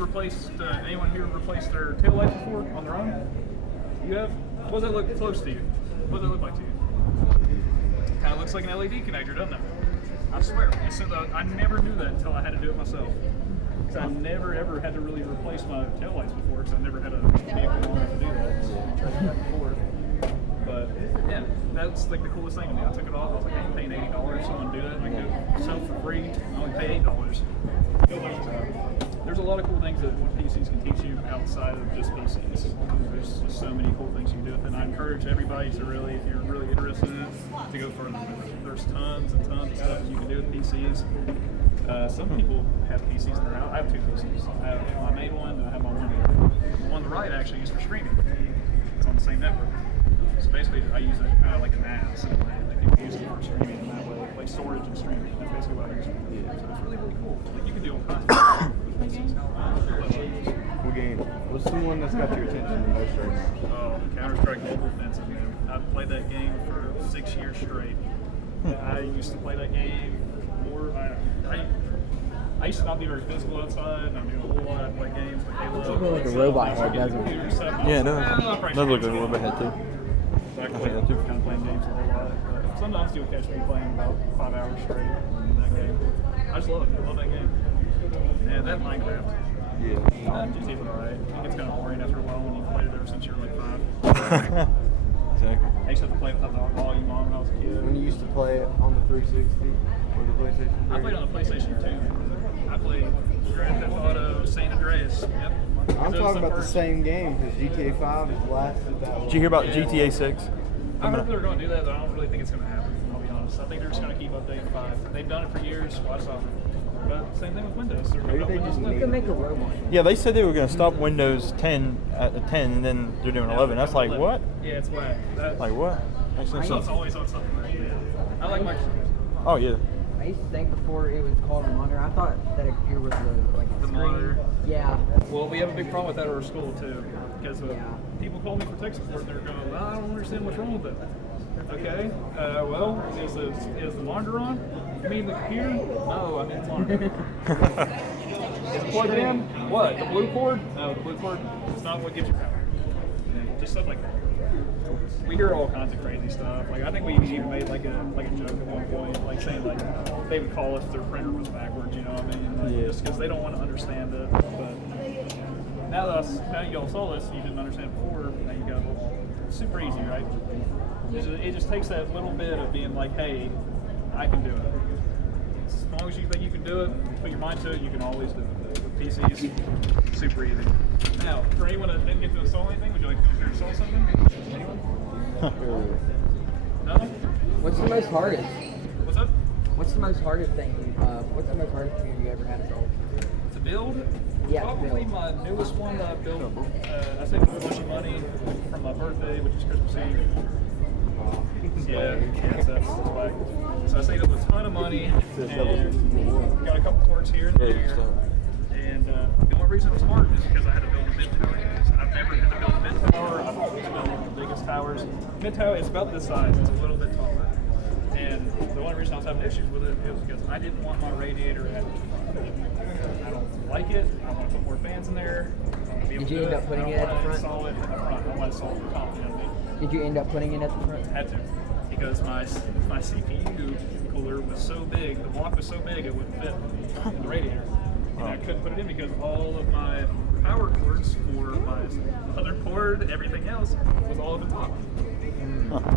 replaced anyone here replaced their taillights before on their own? You have? What does that look close to you? What does that look like to you? Kind of looks like an LED connector, doesn't it? I swear. I never knew that until I had to do it myself. Because I never ever had to really replace my taillights before, because I never had a vehicle long enough to do that. So I tried that before. But yeah, that's like the coolest thing to me. I took it off. I was like, I'm paying $80 for someone to do it. I can do it myself for free. I only pay $8. There's a lot of cool things that PCs can teach you outside of just PCs. There's just so many cool things you can do with it. And I encourage everybody to really, if you're really interested in it, to go further with it. There's tons and tons of stuff you can do with PCs. Some people have PCs in their house. I have two PCs. I have my main one and I have my one here. The one on the right actually is for streaming. It's on the same network. So basically, I use it kind of like a NAS. Like people use it for streaming and that way, like storage and streaming. That's basically what I use it for. So it's really, really cool. Like you can do all kinds of stuff with PCs. What game? What's the one that's got your attention the most right now? Oh, Counter-Strike Global Offensive, man. I've played that game for 6 years straight. I used to play that game more. I used to not be very physical outside, and I'm doing a whole lot of play games like Halo. It looks like a robot head, doesn't it? Yeah, no. Does look like a robot head too. So I play kind of playing games a whole lot. But sometimes you'll catch me playing about 5 hours straight in that game. I just love it. I love that game. And that Minecraft. Yeah. GT was alright. It gets kind of boring after a while when you've played it ever since you were like 5. Exactly. I used to have to play it without the volume on when I was a kid. When you used to play it on the 360 or the PlayStation 3? I played on the PlayStation 2. I played Grand Theft Auto, San Andreas. Yep. I'm talking about the same game because GTA 5 has lasted that long. Did you hear about GTA 6? I heard they were going to do that, but I don't really think it's going to happen, I'll be honest. I think they're just going to keep updating 5. They've done it for years. Watch out. But same thing with Windows. Maybe they just You can make a robot. Yeah, they said they were going to stop Windows 10 at 10, and then they're doing 11. That's like, what? Yeah, it's whack. Like, what? Makes no So it's sense. always on something like that. I like Microsoft. Oh, yeah. I used to think before it was called a monitor, I thought that it was the screen. monitor. Yeah. Well, we have a big problem with that at our school, too. Because Yeah. people call me for tech support, and they're going, well, I don't understand what's wrong with it. Okay, well, is the monitor on? You mean the computer? No, I mean the monitor. Is it plugged in? What, the blue cord? No, the blue cord is not what gives you power. Just stuff like that. We hear all kinds of crazy stuff. Like I think we even made like a joke at one point, like saying like they would call us if their printer was backwards. You know what I mean? Like, just because they don't want to understand it. But now you all saw this, you didn't understand it before. Now you got it's super easy, right? It just takes that little bit of being like, hey, I can do it. As long as you think you can do it, put your mind to it, you can always do it. With PCs, super easy. Now, for anyone that didn't get to install anything, would you like to come here and install something? Anyone? No? What's the most hardest? What's up? What's the most hardest thing? What's the most hardest thing you ever had to solve? To build? Yeah, Probably build. my newest one that I built. I saved a bunch of money from my birthday, which is Christmas Eve. Yeah, so that's whack. So I saved up a ton of money and got a couple parts here and there. And the only reason it was hard is because I had to build a mid-tower. I've never had to build a mid-tower. I've always built the biggest towers. Mid-tower is about this size. It's a little bit taller. And the only reason I was having issues with it is because I didn't want my radiator at the front. I don't like it. I want to put more fans in there. Did you end up putting it at the front? Install it at the front. I want to install it at the top. You know what I mean? Did you end up putting it at the front? Had to, because my CPU cooler was so big, the block was so big it wouldn't fit in the radiator. And I couldn't put it in because all of my power cords for my motherboard, everything else, was all at the top.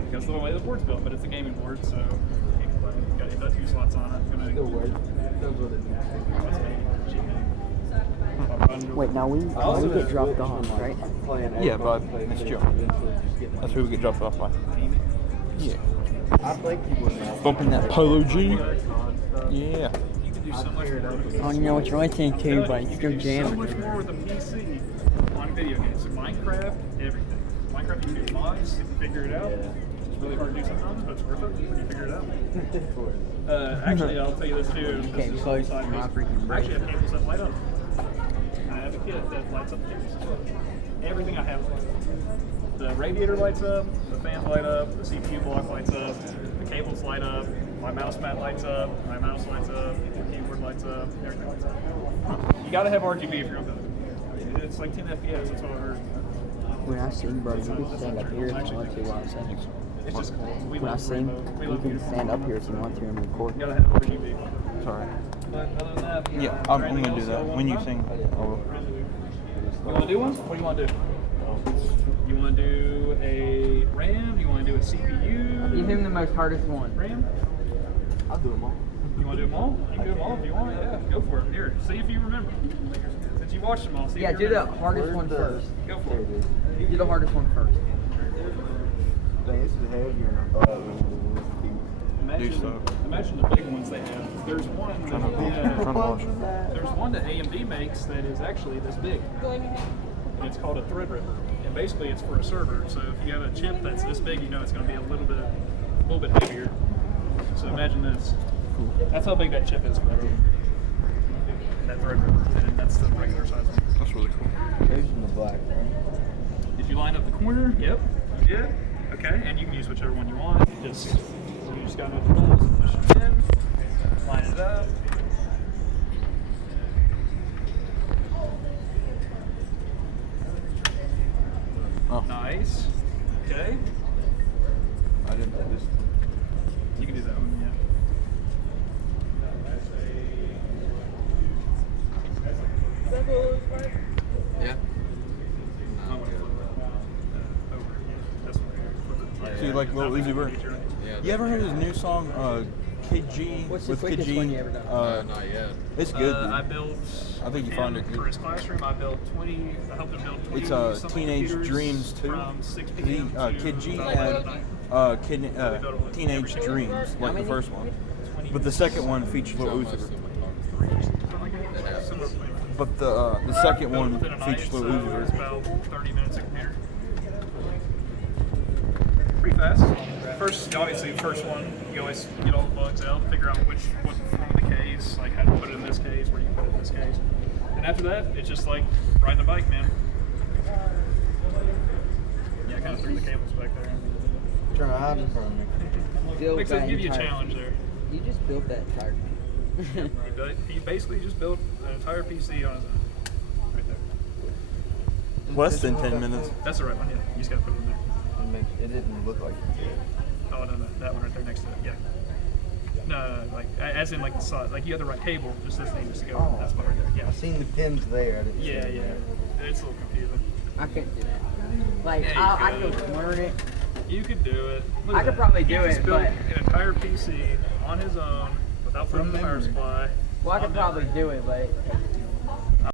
Because of the way the board's built, but it's a gaming board, so you got to put 2 slots on it. Gonna, Wait, now we get dropped off, right? Yeah, but that's Joe. That's who we get dropped off by. Yeah. Bumping that Polo G. Yeah. You can do so much more. I don't know what you're listening to, but it's still So jamming. much more with a PC on video games. So Minecraft, everything. Minecraft, you can do mods if you figure it out. It's really hard to do sometimes, but it's worth it when you figure it out. Actually, I'll tell you this too. Okay, This is close side my piece. freaking I actually have cables that light up. I have a kit that lights up the cables. Everything I have lights up. The radiator lights up, the fans light up, the CPU block lights up, the cables light up, my mouse mat lights up, my mouse lights up, the keyboard lights up, everything lights up. You gotta have RGB if you're gonna do it. it's like 10 FPS. That's what I heard. When I sing, bro, you can stand up here if you want to while I sing. It's just we When I love sing, rainbow. We you love can beautiful. stand up here if you want to and record. You gotta have RGB. Sorry. But other than that, Yeah, is I'm there gonna anything do else that. y'all When you wanna sing, know? I will. You want to do one? What do you want to do? You want to do a RAM? You want to do a CPU? Give him the most hardest one. RAM? I'll do them all. You want to do them all? You can do them all if you want. Yeah, go for it. Here, see if you remember. Since you watched them all, see Yeah, if you do the remember. hardest one first. Go for There it. it is. Do the hardest one first. Dang, this is heavier than I thought it was. Imagine, so. imagine the big ones they have. There's one. Trying to watch. There's one that AMD makes that is actually this big. And it's called a Threadripper. And basically it's for a server. So if you have a chip that's this big, you know it's going to be a little bit heavier. So imagine this. That's how big that chip is for that Threadripper. And that's the regular size one. That's really cool. Here's in the black, right? Did you line up the corner? Yep. You did? Okay. And you can use whichever one you want. You just got no controls, push it in, line it up. Oh. Nice. Okay. I didn't put this. You can do that one, yeah. Yeah. I want to flip that over. This one here. Flip it. So you like Lil Uzi Vert? Yeah. You ever heard his new song, Kid G? What's the with Kid quickest G? one you ever done? Not yet. It's good. I dude. built. I think you him found it good. for his classroom. I built 20. I helped him build 20. It's something Teenage computers Dreams too. From 6 He, p.m. to Kid G about had 11 Teenage Dreams, like the first one, but the second one featured Lil Uzi Vert. something like that. Similar thing. But the second Built one within a night, features Lil so Uzi it's Vert. about 30 minutes a computer. Pretty fast. First, obviously, the first one, you always get all the bugs out, figure out what from the case, like how to put it in this case, where you put it in this case. And after that, it's just like riding a bike, man. Yeah, I kind of threw the cables back there. Turn around in front of me. Build Makes us that give you a entire- challenge there. You just built that entire thing. He basically just built an entire PC on his own. Right there. Less than 10 minutes. That's the right one, yeah. You just gotta put it in there. It didn't look like it. Oh, no, that one right there next to it, yeah. No, like, as in, like, the side. Like, you have the right cable, just this thing just to go. Oh. That's one right there, yeah. I seen the pins there. I didn't see Yeah, them yeah. there. It's a little confusing. I couldn't do that. Like, Yeah, you I could. could learn it. You could do it. Look I at could that. probably He do just it, built but- an entire PC on his own without putting From the power memory. supply. Well, I on could probably memory. do it, but it takes too